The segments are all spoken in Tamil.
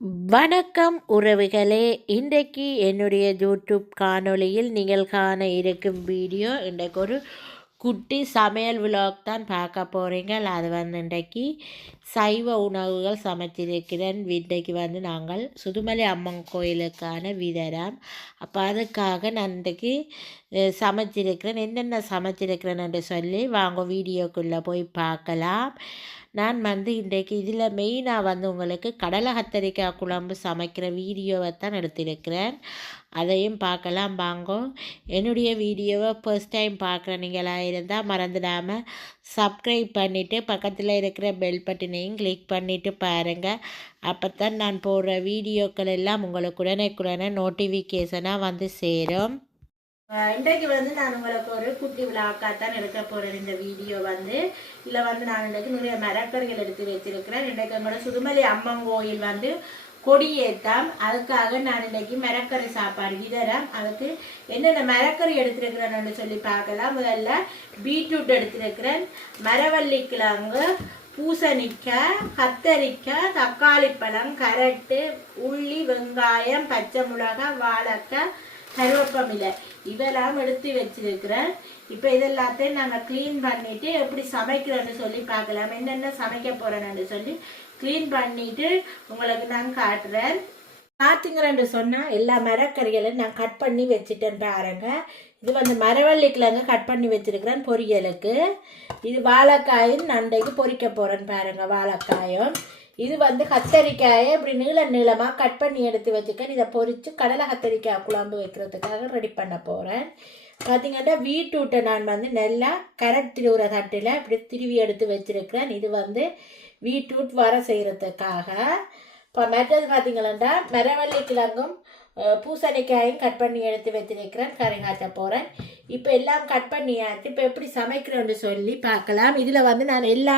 வணக்கம் உறவுகளே. இன்றைக்கு என்னுடைய யூடியூப் காணொளியில் நீங்கள் காண இருக்கும் வீடியோ இன்றைக்கு ஒரு குட்டி சமையல் விலாக் தான் பார்க்க போகிறீங்க. அது இன்றைக்கு சைவ உணவுகள் சமைச்சிருக்கிறேன். இன்றைக்கு நாங்கள் சுதுமலை அம்மன் கோயிலுக்கான விதரம். அப்போ அதுக்காக நான் இன்றைக்கு சமைச்சிருக்கிறேன். என்னென்ன சமைச்சிருக்கிறேன் என்று சொல்லி வாங்க வீடியோக்குள்ளே போய் பார்க்கலாம். நான் இன்றைக்கு இதில் மெயினாக உங்களுக்கு கடலை கத்தரிக்காய் குழம்பு சமைக்கிற வீடியோவை தான் எடுத்திருக்கிறேன். அதையும் பார்க்கலாம் வாங்கோ. என்னுடைய வீடியோவை ஃபர்ஸ்ட் டைம் பார்க்குற நீங்களாக இருந்தால் மறந்துடாமல் சப்ஸ்கிரைப் பண்ணிவிட்டு பக்கத்தில் இருக்கிற பெல் பட்டனையும் கிளிக் பண்ணிவிட்டு பாருங்கள். அப்போ தான் நான் போடுற வீடியோக்கள் எல்லாம் உங்களுக்கு உடனே நோட்டிஃபிகேஷனாக சேரும். இன்றைக்கு நான் உங்களுக்கு ஒரு குட்டி விழாக்காத்தான் எடுக்க போகிறேன். இந்த வீடியோ இதில் நான் இன்றைக்கு நிறைய மரக்கறிகள் எடுத்து வச்சிருக்கிறேன். இன்றைக்கு எங்களோட சுதுமலை அம்மன் கோயில் கொடியேற்றம். அதுக்காக நான் இன்றைக்கு மரக்கறி சாப்பாடு விதரம். அதுக்கு என்னென்ன மரக்கறி எடுத்துருக்கிறேன்னு சொல்லி பார்க்கலாம். முதல்ல பீட்ரூட் எடுத்துருக்கிறேன், மரவள்ளி கிழங்கு, பூசணிக்காய், கத்தரிக்காய், தக்காளி பழம், கரட்டு, உள்ளி, வெங்காயம், பச்சை மிளகாய், வாழைக்காய், கருவேப்பமில்லை இதெல்லாம் எடுத்து வச்சிருக்கிறேன். இப்போ இதெல்லாத்தையும் நாங்கள் க்ளீன் பண்ணிவிட்டு எப்படி சமைக்கிறோன்னு சொல்லி பார்க்கலாம். என்னென்ன சமைக்க போகிறேன்னு சொல்லி க்ளீன் பண்ணிவிட்டு உங்களுக்கு நான் காட்டுறேன். பார்த்தீங்கன்னு சொன்னால் எல்லா மரக்கறிகளையும் நான் கட் பண்ணி வச்சுட்டேன் பாருங்க. இது மரவள்ளி கிழங்கு கட் பண்ணி வச்சிருக்கிறேன் பொரியலுக்கு. இது வாழைக்காயும் நண்டைக்கு பொரிக்க போகிறேன் பாருங்க. வாழைக்காயும் இது கத்தரிக்காயை இப்படி நீளமாக கட் பண்ணி எடுத்து வச்சுக்கேன். இதை பொரித்து கடலை கத்தரிக்காய் குழம்பு வைக்கிறதுக்காக ரெடி பண்ண போகிறேன். பார்த்தீங்கன்னா பீட்ரூட்டை நான் நல்லா கரட் திருவுற தட்டில் இப்படி திருவி எடுத்து வச்சுருக்கிறேன். இது பீட்ரூட் வர செய்கிறதுக்காக. இப்போ மற்றது பார்த்தீங்கன்னா மரவள்ளி கிழங்கும் பூசணிக்காயும் கட் பண்ணி எடுத்து வச்சிருக்கிறேன். கறி காய்ச்ச போகிறேன். இப்போ எல்லாம் கட் பண்ணியாச்சு. இப்போ எப்படி சமைக்கிறோன்னு சொல்லி பார்க்கலாம். இதில் நான் எல்லா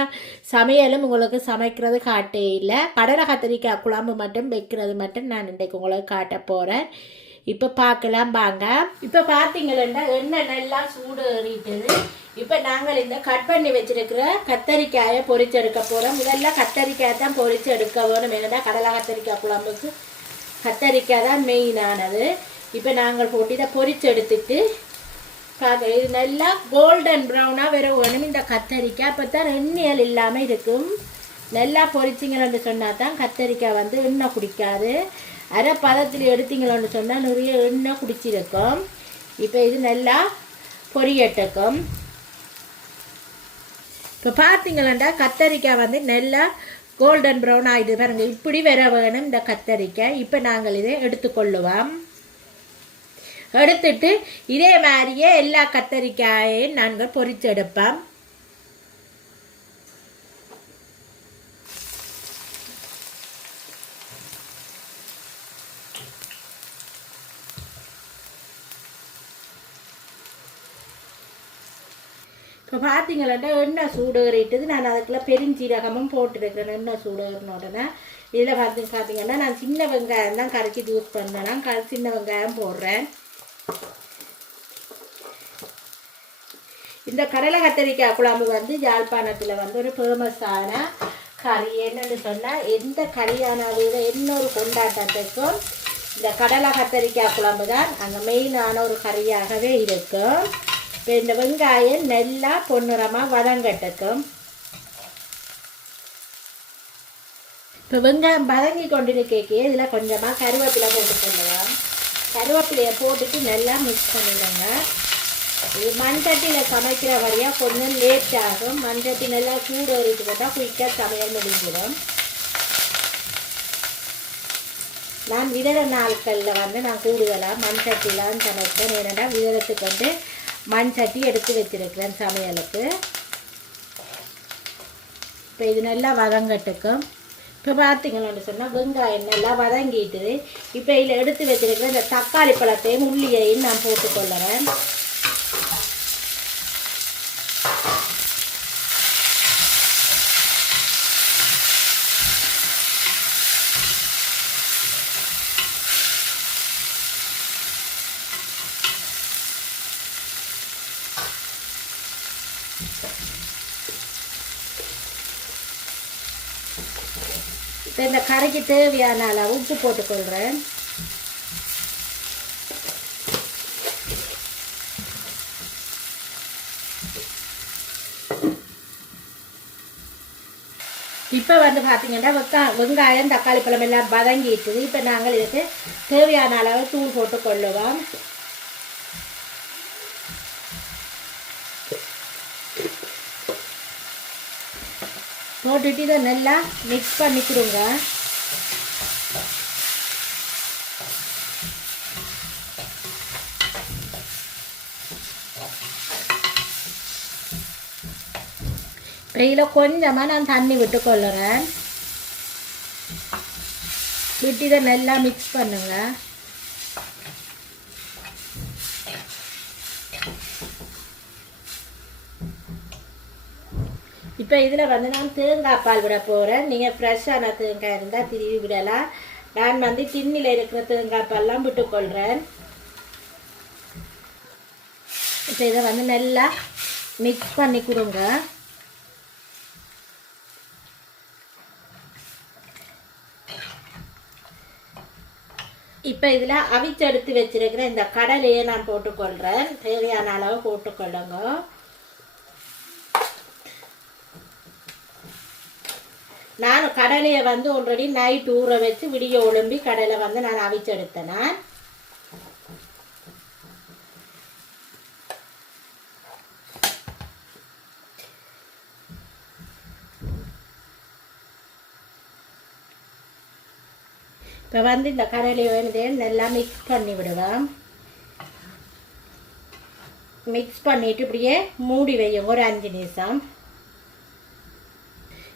சமையலும் உங்களுக்கு சமைக்கிறது காட்டே இல்லை. கடலை கத்திரிக்காய் குழம்பு மட்டும் வைக்கிறது மட்டும் நான் இன்றைக்கு உங்களுக்கு காட்ட போகிறேன். இப்போ பார்க்கலாம் வாங்க. இப்போ பார்த்தீங்கன்னா எண்ணெய் நல்லா சூடு ஏறிட்டுது. இப்போ நாங்கள் இந்த கட் பண்ணி வச்சிருக்கிற கத்தரிக்காயை பொரிச்சு எடுக்க போகிறோம். இதெல்லாம் கத்தரிக்காய் தான் பொரிச்சு எடுக்க வேணும். என்னென்னா கடலை கத்தரிக்காய் குழம்புக்கு கத்தரிக்காய் தான் மெயினானது. இப்போ நாங்கள் போட்டு இதை பொரிச்சு எடுத்துட்டு பார்க்க இது நல்லா கோல்டன் ப்ரௌனாக வேணும் இந்த கத்தரிக்காய். அப்போ தான் எண்ணெயல் இல்லாமல் இருக்கும். நல்லா பொரிச்சிங்களன்னு சொன்னால் தான் கத்தரிக்காய் எண்ணெய் குடிக்காது. அரை பதத்தில் எடுத்தீங்களோன்னு சொன்னால் நிறைய எண்ணெய் குடிச்சிருக்கும். இப்போ இது நல்லா பொரியட்டுக்கும். இப்போ பார்த்தீங்களா கத்தரிக்காய் நல்லா கோல்டன் ப்ரௌன் ஆகிடுது பாருங்க. இப்படி வர வேணும் இந்த கத்தரிக்காய். இப்போ நாங்கள் இதை எடுத்துக்கொள்ளுவோம். எடுத்துட்டு இதே மாதிரியே எல்லா கத்தரிக்காயையும் நாங்கள் பொரிச்சு எடுப்போம். இப்போ பார்த்தீங்களா எண்ணெய் சூடு ஏறிட்டுது. நான் அதுக்குள்ள பெருஞ்சீரகமும் போட்டுருக்கிறேன். எண்ணெய் சூடு ஏறின உடனே இதில் பார்த்தீங்கன்னா நான் சின்ன வெங்காயம் தான் கரைச்சி யூஸ் பண்ணேன். சின்ன வெங்காயம் போடுறேன். இந்த கடலை கத்தரிக்காய் குழம்பு யாழ்ப்பாணத்தில் ஒரு ஃபேமஸான கறி. என்னன்னு சொன்னால் எந்த கல்யாணம் இன்னொரு கொண்டாட்டத்துக்கும் இந்த கடலை கத்தரிக்காய் குழம்பு தான் அங்கே மெயினான ஒரு கறியாகவே இருக்கும். இப்போ இந்த வெங்காயம் நல்லா பொன்னிறமாக வதங்கட்டுக்கும். இப்போ வெங்காயம் வதங்கி கொண்டிருக்கே இதில் கொஞ்சமாக கருவேப்பிலை போட்டுக்கொள்ளலாம். கருவேப்பிலையை போட்டுட்டு நல்லா மிக்ஸ் பண்ணிடுங்க. இது மண்சட்டியில் சமைக்கிற வரையாக கொஞ்சம் லேட் ஆகும். மண்சட்டி நல்லா சூடு ஏறிட்டு போட்டால் குயிக்காக சமையல் முடிஞ்சிடும். நான் விதர நாட்களில் நான் கூடுதலாக மண்சட்டிலாம் சமைப்பேன். ஏன்னா விதரத்துக்கு மண் சட்டி எடுத்து வச்சிருக்கிறேன் சமையலுக்கு. இப்போ இது நல்லா வதங்கட்டுக்கும். இப்போ பார்த்தீங்கன்னு சொன்னால் வெங்காயம் நல்லா வதங்கிட்டுது. இப்போ இதில் எடுத்து வச்சிருக்கிற இந்த தக்காளி பழத்தையும் உள்ளியையும் நான் போட்டுக்கொள்ளுறேன். இந்த கறிக்கு தேவையான அளவு உப்பு போட்டுக்கொள்கிறேன். இப்போ வந்து பார்த்தீங்கன்னா வெங்காயம் தக்காளி பழம் எல்லாம் வதங்கிட்டுது. இப்போ நாங்கள் இதுக்கு தேவையான அளவு தூள் போட்டு கொள்ளுவோம். போட்டுட்டு இதை நல்லா மிக்ஸ் பண்ணிக்கிடுங்க. இதில் கொஞ்சமாக நான் தண்ணி விட்டு கொள்ளுறேன். விட்டு இதை நல்லா மிக்ஸ் பண்ணுங்க. இப்போ இதில் வந்து நான் தேங்காய் பால் விட போகிறேன். நீங்கள் ஃப்ரெஷ்ஷான தேங்காய் இருந்தால் திருவி விடலாம். நான் வந்து டின்னில் இருக்கிற தேங்காய் பால்லாம் விட்டுக்கொள்கிறேன். இப்போ இதை வந்து நல்லா மிக்ஸ் பண்ணி கொடுங்க. இப்போ இதில் அவிச்செடுத்து வச்சிருக்கிற இந்த கடலையை நான் போட்டுக்கொள்கிறேன். தேவையான அளவு போட்டுக்கொள்ளுங்க. நான் கடலையை வந்து ஆல்ரெடி நைட் ஊற வச்சு விடிய ஒழும்பி கடலை வந்து நான் அவிச்செடுத்தேன். இப்போ வந்து இந்த கடலையை வந்து நல்லா மிக்ஸ் பண்ணி விடுவேன். மிக்ஸ் பண்ணிவிட்டு இப்படியே மூடி வையும் ஒரு 5 நிமிஷம்.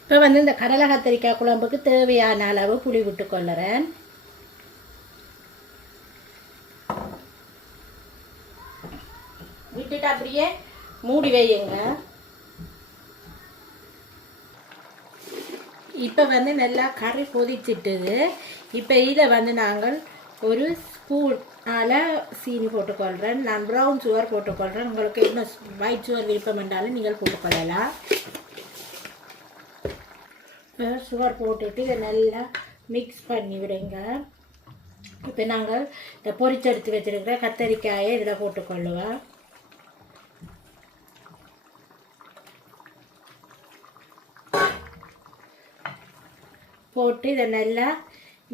இப்போ வந்து இந்த கடலை கத்திரிக்காய் குழம்புக்கு தேவையான அளவு புளி விட்டு கொள்ளுறேன். விட்டுட்டு அப்படியே மூடி வையுங்க. இப்போ வந்து நல்லா கறி கொதிச்சிட்டுது. இப்போ இதை வந்து நாங்கள் ஒரு ஸ்பூனால் சீனி போட்டுக்கொள்கிறேன். நான் ப்ரௌன் சுகர் போட்டுக்கொள்கிறேன். உங்களுக்கு என்ன ஒயிட் சுகர் விருப்பம் என்றாலும் நீங்கள் போட்டுக்கொள்ளலாம். சுகர் போட்டுட்டு இதை நல்லா மிக்ஸ் பண்ணி விடுங்க. இப்போ நாங்கள் இந்த பொரிச்செடுத்து வச்சுருக்கிற கத்தரிக்காயை இதில் போட்டுக்கொள்ளுவோம். போட்டு இதை நல்லா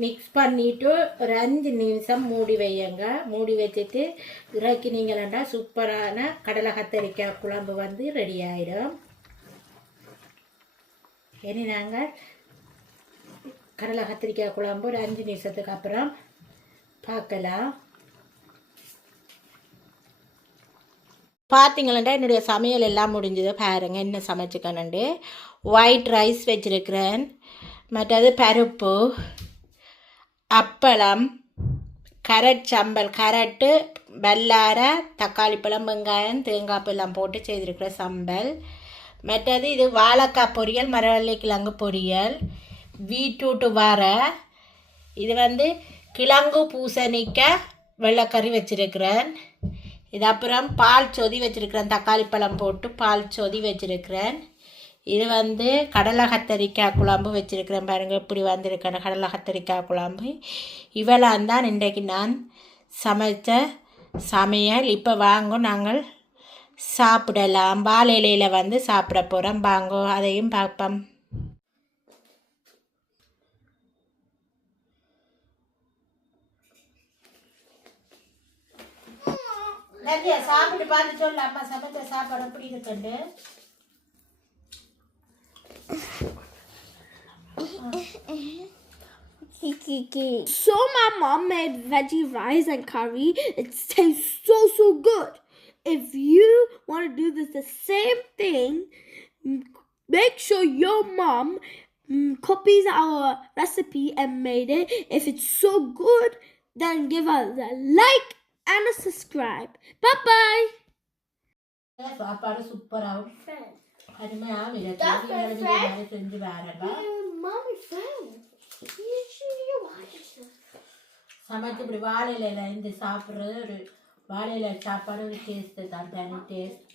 மிக்ஸ் பண்ணிவிட்டு ஒரு 5 நிமிஷம் மூடி வையுங்க. மூடி வச்சுட்டு இறக்கினீங்களா சூப்பரான கடலை கத்தரிக்காய் குழம்பு வந்து ரெடி ஆகிடும். இனி நாங்கள் கடலை கத்திரிக்காய் குழம்பு ஒரு 5 நிமிஷத்துக்கு அப்புறம் பார்க்கலாம். பார்த்தீங்களா என்னுடைய சமையல் எல்லாம் முடிஞ்சது. பாருங்கள் என்ன சமைச்சிக்கணுண்டு. ஒயிட் ரைஸ் வச்சுருக்கிறேன். மற்றது பருப்பு, அப்பளம், கரட் சம்பல், கரட்டு, பல்லாரை, தக்காளி பழம், வெங்காயம், தேங்காய் பழம் போட்டு செய்திருக்கிற சம்பல். மற்றது இது வாழைக்காய் பொரியல், மரவள்ளி கிழங்கு பொரியல், பீட்ரூட்டு வரை. இது வந்து கிழங்கு பூசணிக்காய் வெள்ளைக்கறி வச்சுருக்கிறேன். இது அப்புறம் பால் சொதி வச்சுருக்கிறேன். தக்காளி பழம் போட்டு பால் சொதி வச்சுருக்கிறேன். இது வந்து கடலை கத்தரிக்காய் குழம்பு வச்சுருக்கிறேன். பாருங்கள் இப்படி வந்திருக்கேன் கடலை கத்தரிக்காய் குழம்பு. இவெல்லாம் தான் இன்றைக்கு நான் சமைச்ச சமையல். இப்போ வாங்க நாங்கள் சாப்பிடலாம். வாழை இலையில் வந்து சாப்பிட போகிறோம். வாங்கோ அதையும் பார்ப்போம். சாப்பிட்டு பார்த்து சொல்லு அம்மா சமைச்ச சாப்பாடு எப்படி இருக்குண்டு. So my mom made veggie rice and curry. It tastes so good. If you want to do this the same thing, make sure your mom copies our recipe and made it. If it's so good, then give us a like and a subscribe. Bye bye. சாப்பாடு சூப்பராகவும் அருமையாக செஞ்சு வேறடா சமைச்சு இப்படி வாழையில இருந்து சாப்பிட்றது ஒரு வாழையில சாப்பாடு ஒரு டேஸ்ட்டு தான். தனி டேஸ்ட்.